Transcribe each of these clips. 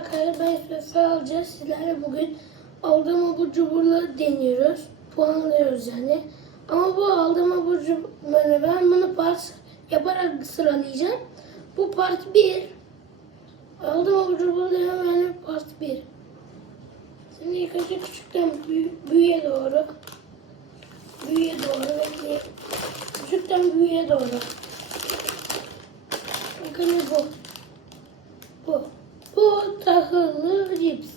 arkadaşlar ben Sefer alacağız. Sizlerle bugün aldığım abur cuburları deniyoruz. Puanlıyoruz yani. Ama bu aldığım abur cuburları ben bunu part yaparak sıralayacağım. Bu part 1. Aldığım abur cuburları yani part 1. Şimdi ilk önce küçükten büyüğe doğru. Büyüğe doğru. Küçükten büyüğe doğru. İlk önce bu. Bu. Tahıllı cips.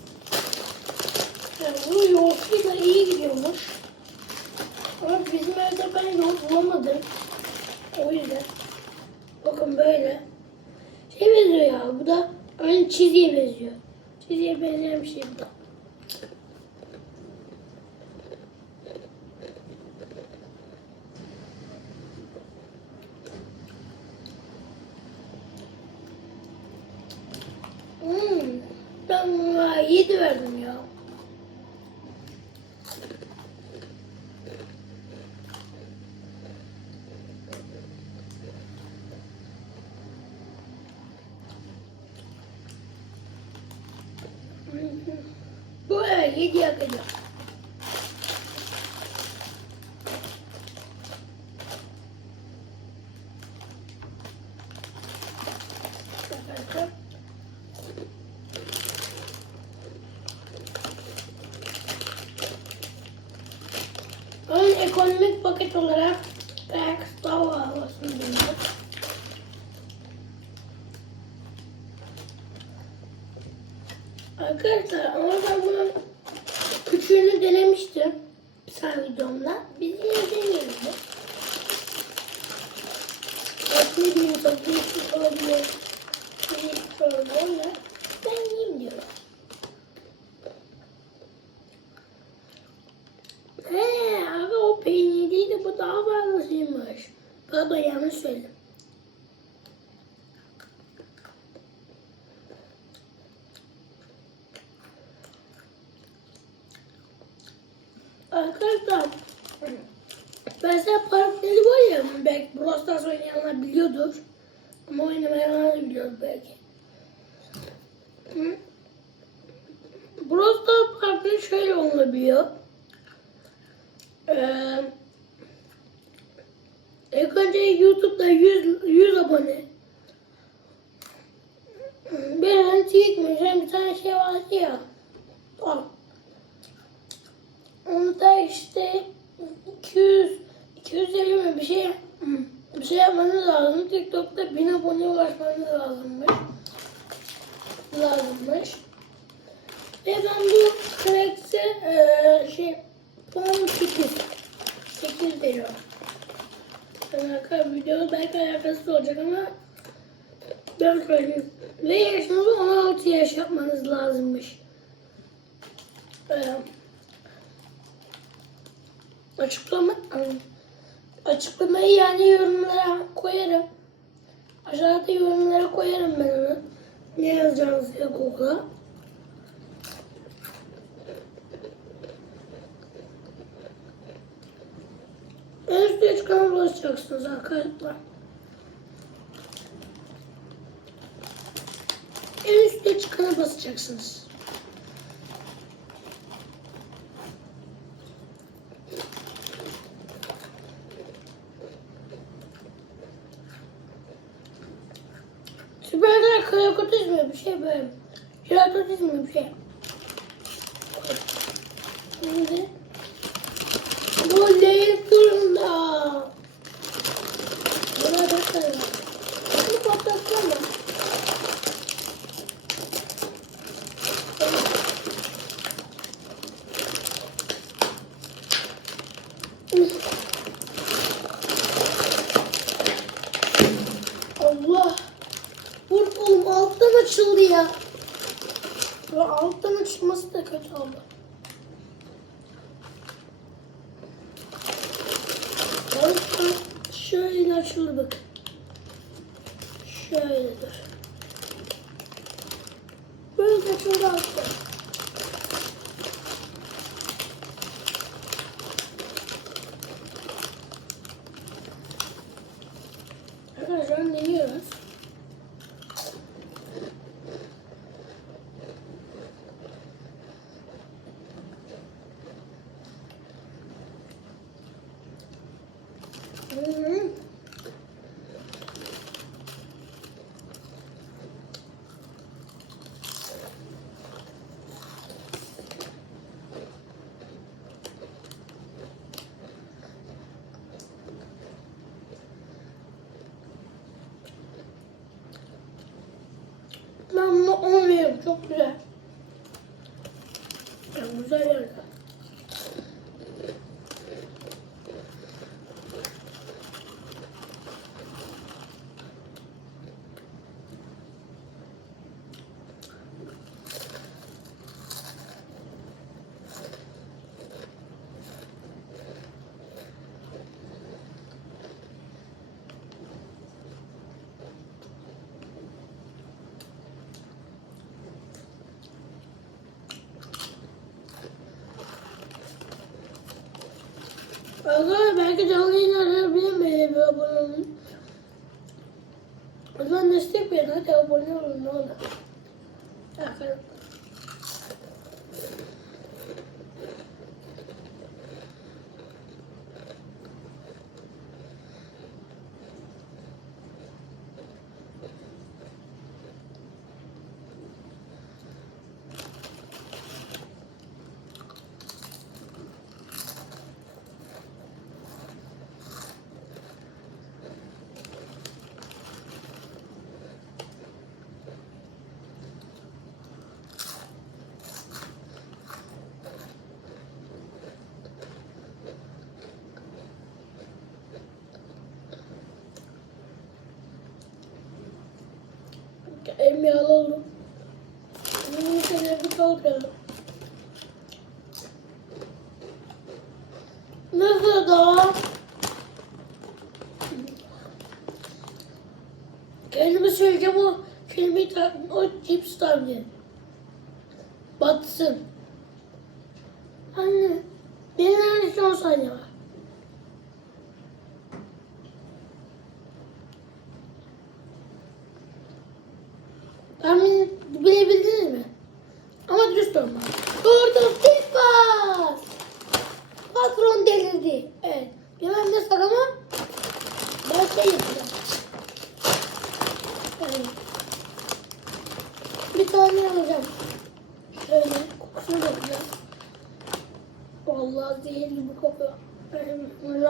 Yani bu yoğurtluyla iyi gidiyormuş. Ama bizim evde ben yoğurt bulamadım. O yüzden. Bakın böyle. Şey benziyor ya. Bu da aynı çiziye benziyor. Çiziye benzeyen bir şey bu da. Ben buna 7 verdim ya. Bu evet 7 yakacak. Arkadaşlar. Ön ekonomik paket olarak Rex havasını deniyor. Arkadaşlar ama ben bunun küçüğünü denemiştim. Bir tane videomda. Biz yine deneyelim. Bak ne bileyim tabii bir olabilir. Bir olabilir. Ben yiyeyim diyorum. He abi o peynir değil de bu daha fazlasıymış. Pardon yanlış söyledim. Arkadaşlar ben size parkları var ya belki Brawl Stars oynayanlar biliyordur. Ama oynamayanlar da biliyor belki. Hı? Brawl Stars parkları şöyle olabiliyor. Ee, ilk önce YouTube'da 100, 100 abone. Bir an tweetmiş. Hem bir tane şey vardı ya. Al. Onu da işte 200 250 mi bir şey bir şey yapmanız lazım. TikTok'ta 1000 abone ulaşmanız lazımmış. Lazımmış. Ve ben bu Cracks'e eee şey puan 8 8 veriyorum. Alakalı video belki alakasız olacak ama ben söyleyeyim. Ve yaşınızı 16 yaş yapmanız lazımmış. Ee, açıklama açıklamayı yani yorumlara koyarım. Aşağıda yorumlara koyarım ben onu. Ne yazacağınızı diye Google'a. En üstte çıkana basacaksınız arkadaşlar. En üstte çıkana basacaksınız. Süperler karakotizmi bir şey böyle. Jelatotizmi bir şey. Şimdi bu leğen fırında. Buna bakalım. Bunu patlatsana. Açıldı ya. Ya alttan açılması da kötü oldu. Alttan şöyle açıldı bak. Şöyle dur. Böyle açıldı alttan. Arkadaşlar deniyoruz. 10 veriyorum. Çok güzel. Yani güzel yani. Arkadaşlar belki canlı yayın arayabilirim böyle bir abone olun. O zaman destek verin hadi abone olun ne olur. Arkadaşlar. Elimi alalım. Bunu şöyle bir. Nasıl da? Kendime söyleyeceğim o filmi o cips tabii. Batsın. Anne, benim neredeyse 10 saniye var.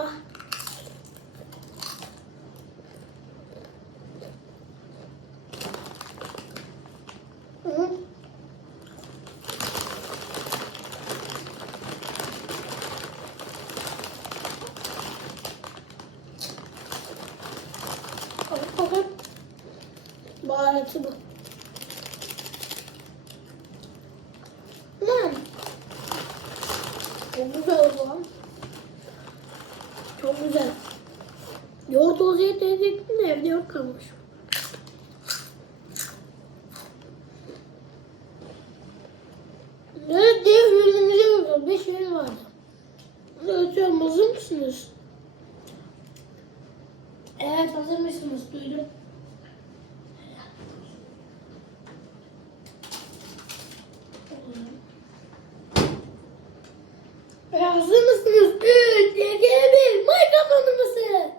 Ugh. Çok güzel. Yoğurt olsaydı diyecektim de evde yok kalmış. Evet diye ürünümüze bakıyorum. Beş ürün vardı. Ötüyorum hazır mısınız? Evet hazır mısınız? Duydum. E, hazır mısınız? 3, 2, 1. Mikrofonumuzu.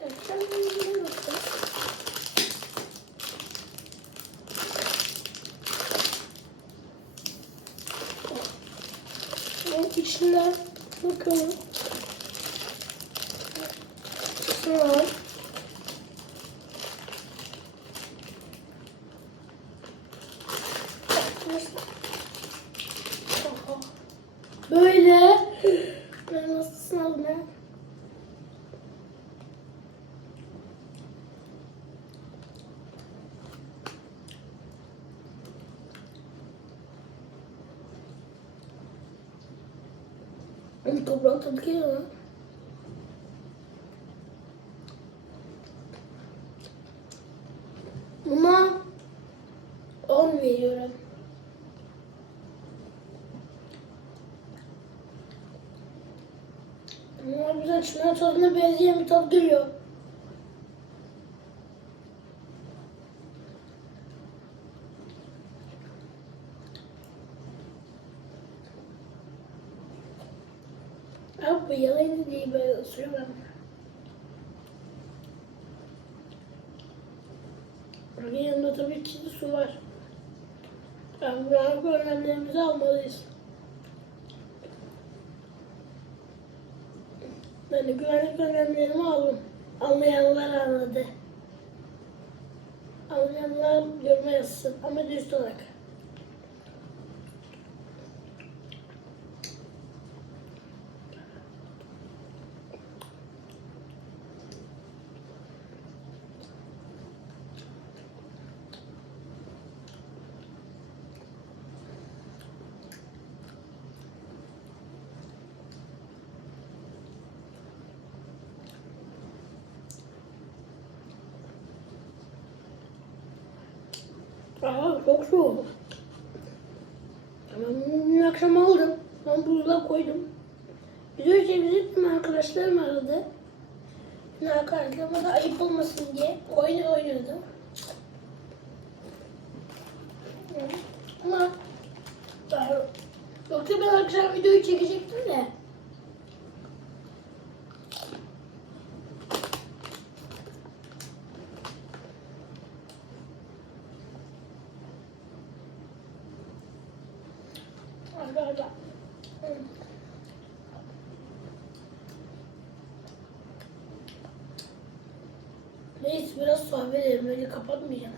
Evet, sen de bir bakın. Evet, içine bakalım. Şöyle. Oha. Böyle. Ben nasıl sınavım ya? Oğlum toprağı tadı geliyor lan. Buna 10 veriyorum. Ama güzel çınar tadına benzeyen bir tat geliyor. Böyle ısırıyorum. Bunun yanında tabii ki de su var. Yani güvenlik önlemlerimizi almalıyız. Ben güvenlik önlemlerimi aldım. Anlayanlar anladı. Anlayanlar yazsın ama dürüst olarak. Aa çok soğuk. Bunu dün akşam aldım. Ben buzluğa koydum. Video çevirecektim arkadaşlarım aradı. Dün arkadaşlarıma da ayıp olmasın diye oyun oynuyordum. Ama yoksa ben akşam videoyu çekecektim de. Arkadaşlar. Neyse biraz sohbet edelim. Öyle kapatmayacağım.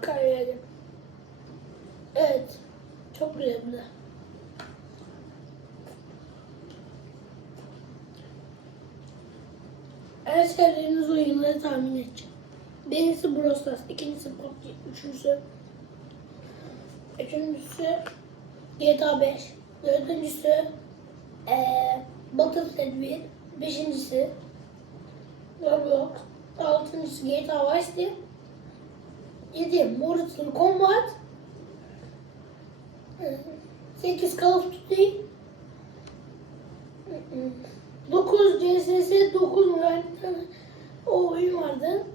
Kaybederim. Evet. Çok güzel bu da. En sevdiğiniz oyunları tahmin edeceğim. Birincisi Brawl ikincisi PUBG, üçüncüsü Üçüncüsü GTA 5, dördüncüsü eee Battlefield 1, beşincisi Roblox, altıncısı GTA Vice City, 7 Mortal Kombat 8 Call of Duty 9 CSS 9 mu yani bir tane o oyun vardı.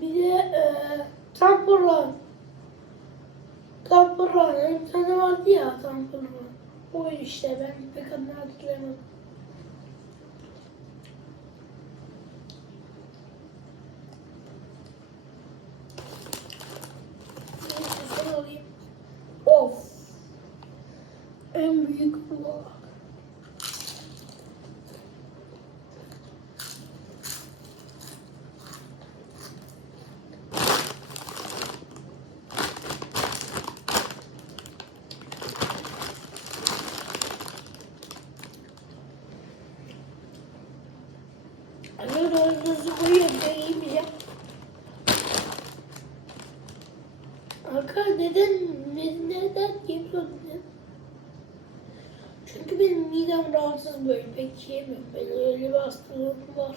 Bir de e, Temple. Temple Run. Bir tane vardı ya Temple Run. O işte ben pek adını. Neyse, sen alayım. Of. En büyük bu. Anne doğrusu koyuyorum. Ben yiyemeyeceğim. Arka neden, ne- neden ben? Çünkü benim midem rahatsız böyle pek yiyemiyorum. Benim öyle bir hastalığım var.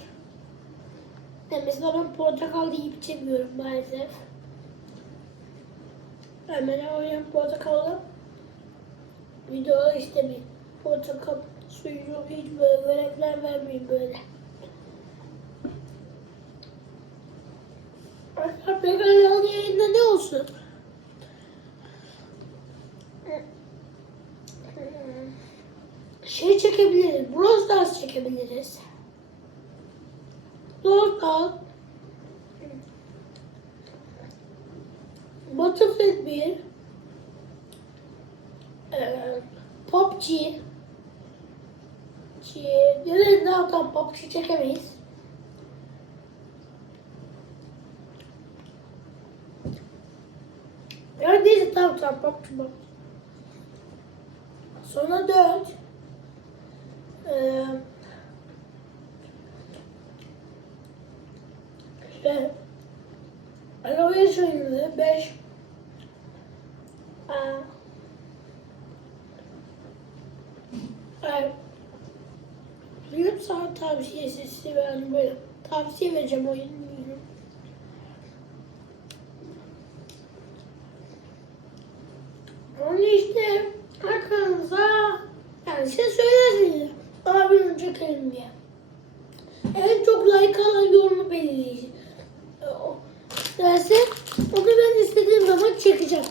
Yani mesela ben portakal yiyip içemiyorum maalesef. Hemen oynayan portakalı videolar istemeyin. Portakal suyunu hiç böyle görevler vermeyin böyle. Arkadaşlar Pegasus yayında ne olsun? Şey çekebiliriz. Brawl Brawl Stars. Battlefield 1. Ee, PUBG. Nereye daha tam PUBG çekemeyiz. Ya neyse tamam tamam PUBG PUBG. Sonra 4. Ee, işte arabaya söyledi 5 Film saat tavsiyesi size yani böyle tavsiye vereceğim oyun bilmiyorum. Onu işte arkanıza yani size söylersiniz. Abim çekelim diye. En çok like alan yorumu belirleyici. Derse onu ben istediğim zaman çekeceğim.